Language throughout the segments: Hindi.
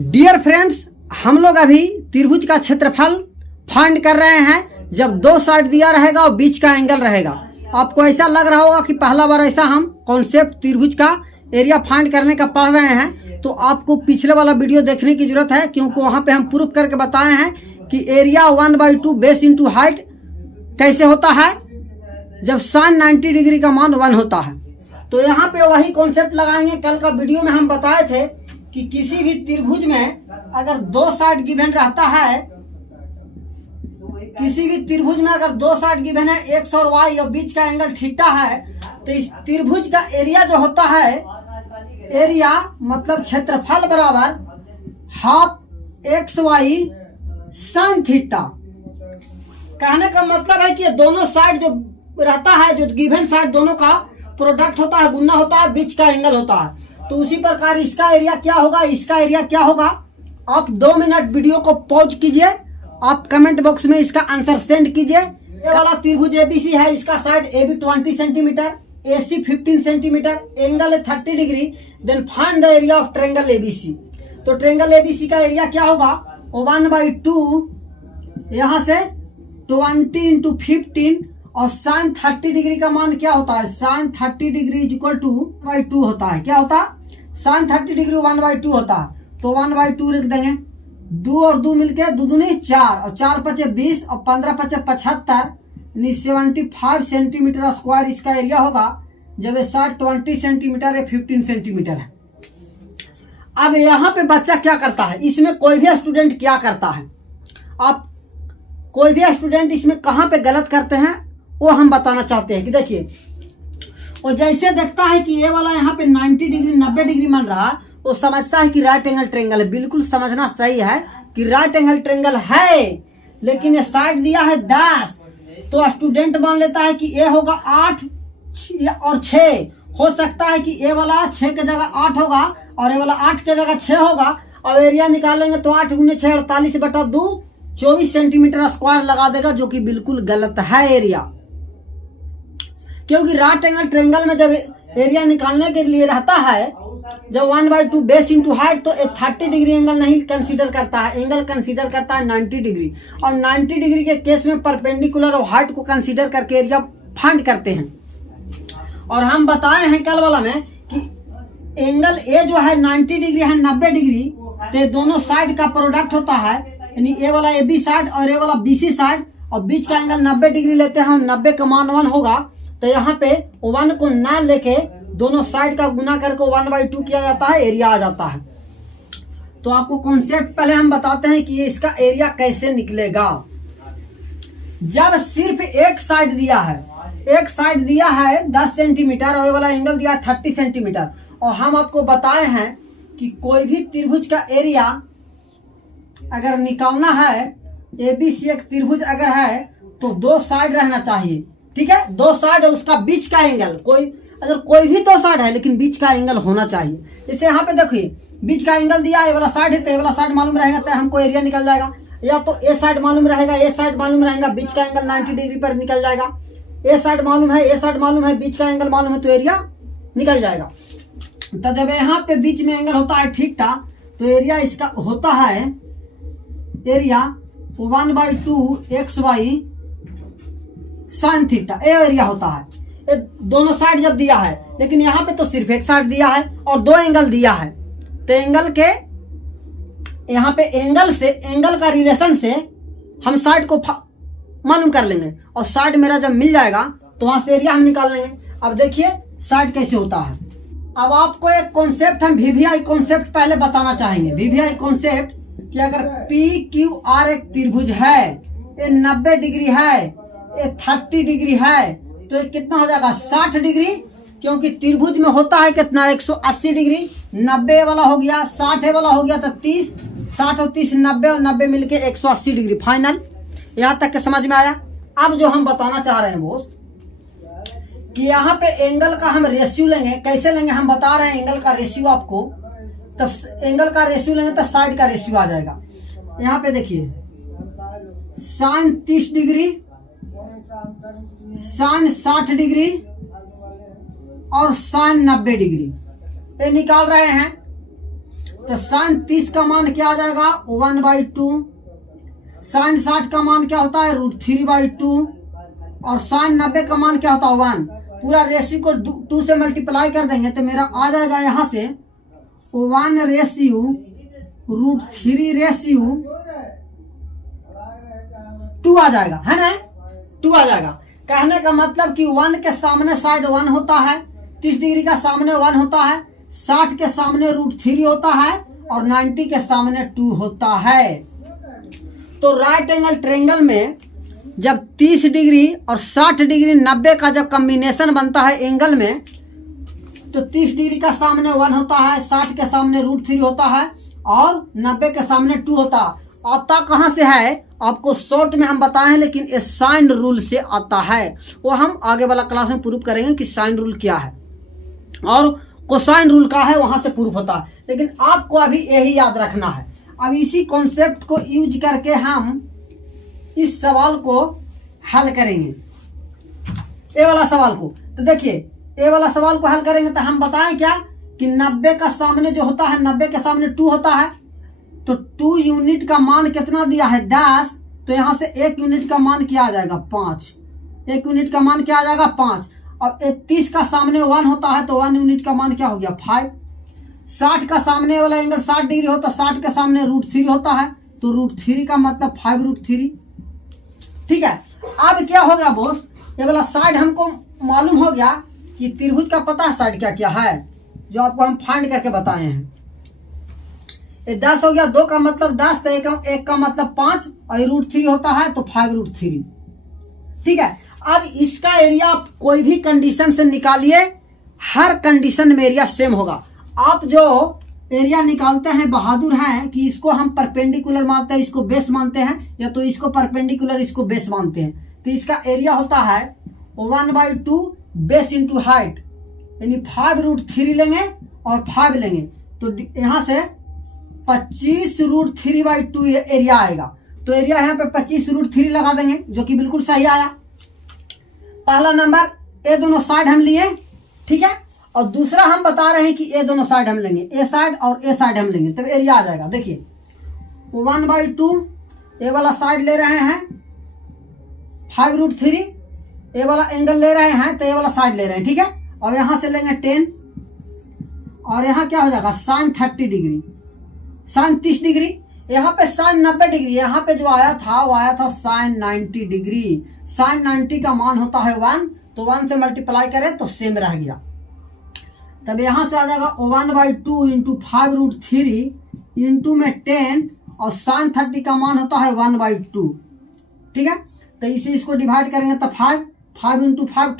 डियर फ्रेंड्स, हम लोग अभी त्रिभुज का क्षेत्रफल फाइंड कर रहे हैं जब दो साइड दिया रहेगा और बीच का एंगल रहेगा। आपको ऐसा लग रहा होगा कि पहला बार ऐसा हम कॉन्सेप्ट त्रिभुज का एरिया फाइंड करने का पढ़ रहे हैं, तो आपको पिछले वाला वीडियो देखने की जरूरत है, क्योंकि वहां पे हम प्रूफ करके बताए हैं कि एरिया 1/2 बेस इंटू हाइट कैसे होता है जब sin 90 डिग्री का मान 1 होता है। तो यहाँ पे वही कॉन्सेप्ट लगाएंगे। कल का वीडियो में हम बताए थे कि किसी भी त्रिभुज में अगर दो साइड गिवन रहता है, किसी भी त्रिभुज में अगर दो साइड गिवन है एक्स और वाई और बीच का एंगल थीटा है, तो इस त्रिभुज का एरिया जो होता है, एरिया मतलब क्षेत्रफल बराबर half x Y sine theta. कहने का मतलब है कि दोनों साइड जो रहता है, जो गिवन साइड दोनों का प्रोडक्ट होता है, गुना होता है, बीच का एंगल होता है। तो उसी प्रकार इसका एरिया क्या होगा, इसका एरिया क्या होगा। आप 2 मिनट वीडियो को पॉज कीजिए, आप कमेंट बॉक्स में इसका आंसर सेंड कीजिए। ये वाला त्रिभुज एबीसी है, इसका side AB 20 centimetre, AC 15 centimetre, angle है 30 degree. Then find the area of triangle ABC. तो ट्रायंगल एबीसी का एरिया क्या होगा, 1/2 यहाँ से 20 इंटू 15 और साइन 30 डिग्री का मान क्या होता है, sine 30 degree is equal to 1/2 होता है। क्या होता है, साइन 30 डिग्री 1/2 होता है। तो 1/2 लिख देंगे, 2 और 2 मिलके 2 दूनी 4 और 4 पचे 20 और 15 पचे 75 यानी 75 सेंटीमीटर स्क्वायर इसका एरिया होगा। जब ये साइड 20 सेंटीमीटर है, 15 सेंटीमीटर है। अब यहाँ पे बच्चा क्या करता है, इसमें कोई भी स्टूडेंट क्या करता है, आप कोई भी स्टूडेंट इसमें कहाँ पे गलत करते हैं वो हम बताना चाहते हैं। कि देखिए, वो जैसे देखता है कि ये वाला यहाँ पे 90 डिग्री 90 डिग्री मान रहा, वो समझता है कि राइट एंगल ट्रायंगल है। बिल्कुल समझना सही है कि राइट एंगल ट्रायंगल है, लेकिन ये साइड दिया है 10, तो स्टूडेंट मान लेता है कि ये होगा 8 और 6। हो सकता है कि ये वाला 6 के जगह 8 होगा और ये वाला 8 के जगह 6 होगा। और एरिया निकालेंगे तो 8 × 6 48/2 24 सेंटीमीटर स्क्वायर लगा देगा, जो कि बिल्कुल गलत है एरिया। क्योंकि राइट एंगल ट्रायंगल में जब एरिया निकालने के लिए रहता है, जब 1/2 बेस इंटू हाइट, तो 30 डिग्री एंगल नहीं कंसीडर करता है, एंगल कंसीडर करता है 90 डिग्री। और 90 डिग्री के केस में परपेंडिकुलर और हाइट को कंसीडर करके एरिया फाइंड करते हैं। और हम बताए हैं कल वाला में कि एंगल ए जो है 90 डिग्री है 90 डिग्री, तो दोनों साइड का प्रोडक्ट होता है, यानी ए वाला ए बी साइड और ए वाला बीसी साइड, और बीच का एंगल 90 डिग्री लेते हैं, 90 का मान 1 होगा। तो यहाँ पे 1 को ना लेके दोनों साइड का गुना करके 1/2 किया जाता है, एरिया आ जाता है। तो आपको कॉन्सेप्ट पहले हम बताते हैं कि ये इसका एरिया कैसे निकलेगा। जब सिर्फ एक साइड दिया है, एक साइड दिया है 10 सेंटीमीटर और ये वाला एंगल दिया है 30 सेंटीमीटर, और हम आपको बताए हैं कि कोई भी त्रिभुज का एरिया अगर निकालना है, एबीसी एक त्रिभुज अगर है, तो दो साइड रहना चाहिए। ठीक है, दो साइड है, उसका बीच का एंगल अगर कोई भी दो साइड है, लेकिन बीच का एंगल होना चाहिए। जैसे यहाँ पे देखिए, बीच का एंगल दिया है, वाला साइड है, तो ये वाला साइड मालूम रहेगा तो हमको एरिया निकल जाएगा। या तो ए साइड मालूम रहेगा, ए साइड मालूम रहेगा, बीच का एंगल 90 डिग्री पर निकल जाएगा। ए साइड मालूम है, ए साइड मालूम है, बीच का एंगल मालूम है, तो एरिया निकल जाएगा। तो जब यहाँ पे बीच में एंगल होता है थीटा, तो एरिया इसका होता है area 1/2 X Y sine theta. A area होता है। ये दोनों साइड जब दिया है, लेकिन यहाँ पे तो सिर्फ एक साइड दिया है और दो एंगल दिया है, तो एंगल के यहाँ पे एंगल का रिलेशन से हम साइड को मालूम कर लेंगे, और साइड मेरा जब मिल जाएगा तो वहां से एरिया हम निकाल लेंगे। अब देखिए साइड कैसे होता है। अब आपको एक कॉन्सेप्ट हम वीवीआई कॉन्सेप्ट पहले बताना चाहेंगे। वीवीआई कॉन्सेप्ट कि अगर PQR एक त्रिभुज है, ये 90 डिग्री है, ये 30 डिग्री है, तो ये कितना हो जाएगा 60 डिग्री। क्योंकि त्रिभुज में होता है कितना 180 डिग्री, 90 वाला हो गया, 60 वाला हो गया, तो 30, 60 और 30 90 और 90 मिलके 180 डिग्री फाइनल। यहाँ तक के समझ में आया। अब जो हम बताना चाह रहे हैं वो कि यहाँ पे एंगल का हम रेशियो लेंगे। कैसे लेंगे हम बता रहे हैं, एंगल का रेशियो आपको, तब एंगल का रेशियो लेंगे तो साइड का रेशियो आ जाएगा। यहाँ पे देखिए, साइन 30 डिग्री, साइन 60 डिग्री और साइन 90 डिग्री, ये निकाल रहे हैं। तो साइन 30 का मान क्या आ जाएगा 1/2। साइन 60 का मान क्या होता है √3/2 और साइन 90 का मान क्या होता है 1। पूरा रेशियो को 2 से मल्टीप्लाई कर देंगे तो मेरा आ जाएगा यहाँ से 1 रेशियो √3 रेशियो 2 आ जाएगा, है ना, 2 आ जाएगा। कहने का मतलब कि 1 के सामने साइड 1 होता है, 30 डिग्री का सामने 1 होता है, 60 के सामने √3 होता है और 90 के सामने 2 होता है। तो राइट एंगल ट्रायंगल में जब 30 डिग्री और 60 डिग्री 90 का जब कॉम्बिनेशन बनता है एंगल में, तो 30 डिग्री का सामने 1 होता है, 60 के सामने √3 होता है और 90 के सामने 2 होता है। आता कहाँ से है आपको शॉर्ट में हम बताए हैं, लेकिन ये साइन रूल से आता है। वो हम आगे वाला क्लास में प्रूव करेंगे कि साइन रूल क्या है और कोसाइन रूल का है, वहां से प्रूफ होता है। लेकिन आपको अभी यही याद रखना है। अब इसी कॉन्सेप्ट को यूज करके हम इस सवाल को हल करेंगे, ये वाला सवाल को। तो देखिए ये वाला सवाल को हल करेंगे तो हम बताएं क्या कि 90 का सामने जो होता है 90 के सामने 2 होता है, तो 2 यूनिट का मान कितना दिया है 10, तो यहां से 1 यूनिट का मान क्या आ जाएगा 5। 1 यूनिट का मान क्या आ जाएगा 5। और 30 का सामने 1 होता है तो 1 यूनिट का मान क्या हो गया 5। 60 का सामने वाला एंगल 60 डिग्री होता है, 60 के सामने √3 होता है तो √3 का मतलब 5√3। ठीक है, अब क्या हो गया बॉस, ये वाला साइड हमको मालूम हो गया कि त्रिभुज का पता है साइड क्या क्या है, जो आपको हम फाइंड करके बताए हैं। ये 10 हो गया, 2 का मतलब 10, तो 1 का मतलब 5 और √3 होता है तो 5√3। ठीक है, अब इसका एरिया आप कोई भी कंडीशन से निकालिए, हर कंडीशन में एरिया सेम होगा। आप जो एरिया निकालते हैं बहादुर हैं कि इसको हम परपेंडिकुलर मानते हैं, इसको बेस मानते हैं, या तो इसको परपेंडिकुलर इसको बेस मानते हैं। तो इसका एरिया होता है 1/2 बेस इंटू हाइट, यानी 5√3 लेंगे और 5 लेंगे तो यहां से 25√3/2 एरिया आएगा। तो एरिया यहाँ पे 25√3 लगा देंगे, जो कि बिल्कुल सही आया। पहला नंबर ये दोनों साइड हम लिए, ठीक है, और दूसरा हम बता रहे हैं कि ये दोनों साइड हम लेंगे, ए साइड और ए साइड हम लेंगे, तब एरिया आ जाएगा। देखिए 1/2 ये वाला साइड ले रहे हैं 5√3, ये वाला एंगल ले रहे हैं तो ये वाला साइड ले रहे हैं, ठीक है, और यहां से लेंगे 10 और यहाँ क्या हो जाएगा साइन 30 डिग्री, साइन 30 डिग्री, यहाँ पे साइन 90 डिग्री, यहाँ पे जो आया था वो आया था साइन 90 डिग्री। साइन 90 का मान होता है 1, तो 1 से मल्टीप्लाई करें तो सेम रह गया। तब यहां से आ जाएगा 1/2 इंटू 5√3 इंटू में 10 और साइन 30 का मान होता है 1/2। ठीक है, तो इसे इसको डिवाइड करेंगे तो 5 इंटू 5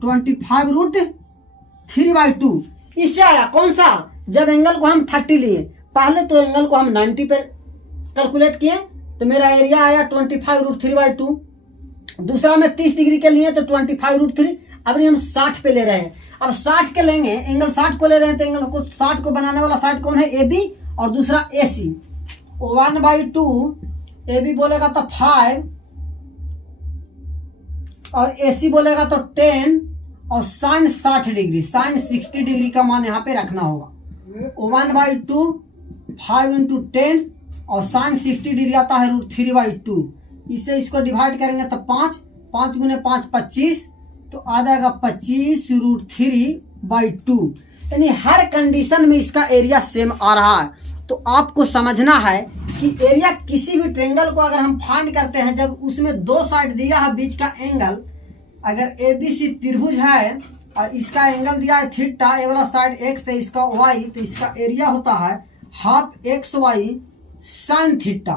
25/3/2। इससे आया कौन सा, जब एंगल को हम 30 लिए, पहले तो एंगल को हम 90 पर कैलकुलेट किए तो मेरा एरिया आया 25√3/2। दूसरा में 30 डिग्री के लिए तो 25√3। अब हम 60 पे ले रहे हैं, अब 60 के लेंगे, एंगल 60 को ले रहे हैं तो एंगल को 60 को बनाने वाला साइड कौन है AB और दूसरा AC। 1/2 AB बोलेगा तो 5 और AC बोलेगा तो 10 और साइन 60 डिग्री, साइन 60 डिग्री का मान यहाँ पे रखना होगा। 1/2 5 इंटू 10 और साइन 60 डिग्री आता है √3/2। इससे इसको डिवाइड करेंगे तो 5 गुने 5 25, तो आ जाएगा 25√3/2। यानी हर कंडीशन में इसका एरिया सेम आ रहा है। तो आपको समझना है कि एरिया किसी भी ट्रायंगल को अगर हम फाइंड करते हैं, जब उसमें 2 साइड दिया है बीच का एंगल, अगर ABC त्रिभुज है और इसका एंगल दिया है थीटा, ये वाला साइड x है इसका y, तो इसका एरिया होता है हाफ XY साइन थीटा।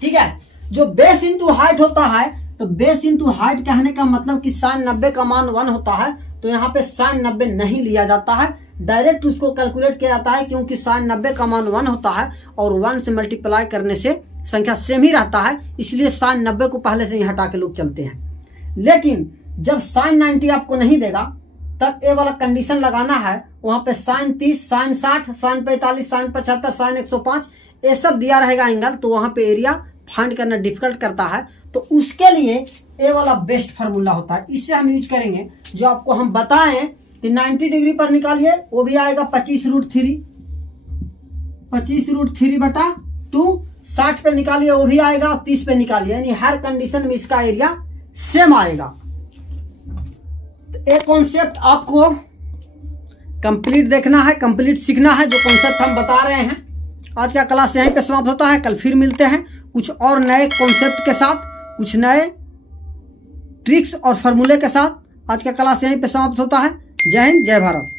ठीक है, जो बेस इंटू हाइट होता है, तो बेस इंटू हाइट कहने का मतलब कि साइन 90 का मान 1 होता है, तो यहाँ पे साइन 90 नहीं लिया जाता है, डायरेक्ट उसको कैलकुलेट किया जाता है, क्योंकि साइन 90 का मान 1 होता है और 1 से मल्टीप्लाई करने से संख्या सेम ही रहता है, इसलिए साइन 90 को पहले से ही हटा के लोग चलते हैं। लेकिन जब साइन 90 आपको नहीं देगा, तब ये वाला कंडीशन लगाना है, वहां पे sine 30, sine 60, sine 45, sine 75, sine 105 ये सब दिया रहेगा एंगल, तो वहां पे एरिया फाइंड करना डिफिकल्ट करता है। तो उसके लिए ये वाला बेस्ट फार्मूला होता है, इससे हम यूज करेंगे, जो आपको हम बताएं कि 90 डिग्री पर निकालिए, वो भी आएगा 25√3, 25√3/2 60 पे निकालिए वो भी आएगा और 30 पे निकालिए, यानी हर कंडीशन में इसका एरिया सेम आएगा। तो एक कॉन्सेप्ट आपको कंप्लीट देखना है, कंप्लीट सीखना है, जो कॉन्सेप्ट हम बता रहे हैं। आज का क्लास यहीं पे समाप्त होता है। कल फिर मिलते हैं कुछ और नए कॉन्सेप्ट के साथ, कुछ नए ट्रिक्स और फार्मूले के साथ। आज का क्लास यहीं पे समाप्त होता है। जय हिंद, जय भारत।